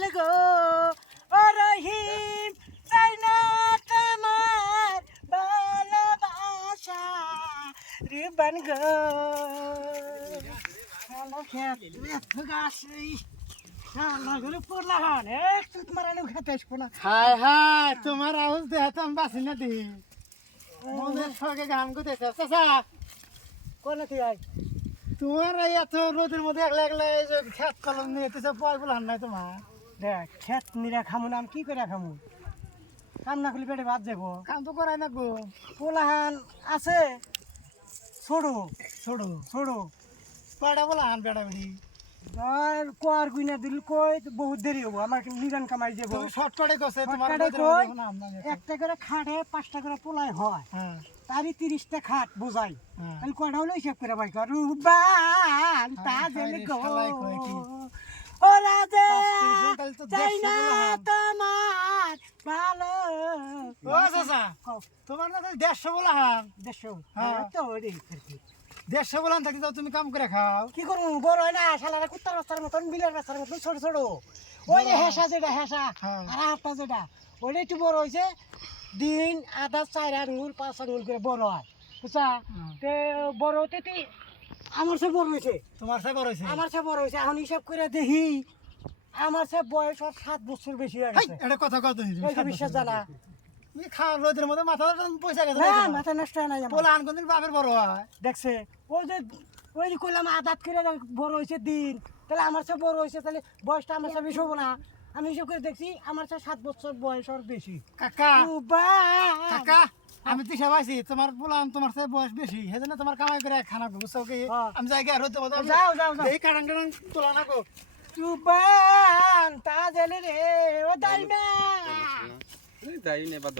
তাজেল গো ও রহিম চাই না তোমার ভালোবাসা রিবন গো শালা খেত গাছি শালা গুলো পড়লা হন একটু তোমার আলু খেতে আসবো না হায় হায় তোমার আওয়াজ দেখাতাম বাসি না দি মনের সঙ্গে গান করতেছে চাচা কোন কি আই তোমার এই এত রোদের মধ্যে একলা একলা এই যে খেত কলম নিয়ে এতেছে পয় বলে হান নাই তোমার দেখ খেত নিরা খামু নাম কি করে খামু কাম না করলে পেটে ভাত যাবো কাম তো করাই না গো পোলাহান আছে ছোড়ো ছোড়ো ছোড়ো কয়টা বলে হান বেড়া বেড়ি আর কোয়ার গুইনা দিল কই তো বহুত দেরি হবো আমার নিগান কামাই যাবো তুমি শর্টকাটে গেছে তোমার শর্টকাটে রোদের কই? মধ্যে কোনো হাম নাই এখন। একটা করে খাটে 5টা করে পোলাই হয় হ্যাঁ তারই 30টা খাট বোঝাই হ্যাঁ তাহলে কয়টা হলো হিসাব করে বাই কর রুবান তাজেল হায় রে, গো শালাই কয় কি? ওরা যে 35 তাহলে তো চাই 150 না গুলো হাম। তোমার ভালো ও চাচা তোমার না 150 বলে হান দেশো হ্যাঁ। তো ওরে 150 বলে হান থাকি যাও তুমি কাম করে খাও কি করবো বড় হয় না শালারা কুত্তার রাস্তার মতন বিলের রাস্তার মতন ছোট ছোট ওই যে হেসা যেটা হেসা হ্যাঁ। আর হাতটা যেটা ওইটা একটু বড় হয়েছে দিন আধা 4 আঙ্গুল 5 আঙ্গুল করে বড় হয় বুঝছা হুম। তে বড় হতে আমার সে বড় হয়েছে তোমার সে বড় হইছে আমার সে বড় হয়েছে এখন হিসাব করে দেখি আমার সে বয়স আর 7 বছর বেশি হয়ে হাই গেছে এটা কথা কত ওই যে বিশ্বাস জানা তুমি খাও রোদের মধ্যে মাথা পয়সা গেছে না মাথা নষ্ট হয় নাই আমার। বলে আন কোনদিন বাপের বড় হয় দেখছে ওই যে কইলাম আদাত করে বড় হয়েছে দিন তাহলে আমার সে বড় হয়েছে তাহলে বয়সটা আমার সে বেশি হবো না আমি হিসাব করে দেখছি আমার সে 7 বছর বয়স আর বেশি কাকা উবা কাকা আমি দিশা পাইছি তোমার বললাম তোমার সাথে বয়স বেশি সেজন্য তোমার কামাই করে খানা বুঝছো কি হ্যাঁ। আমি যাই গিয়ে রোদ যাও যাও যাও এই কাটাং কাটাং তোলা না গো উবান তাজেল রে ও দাইনা যাই নেবা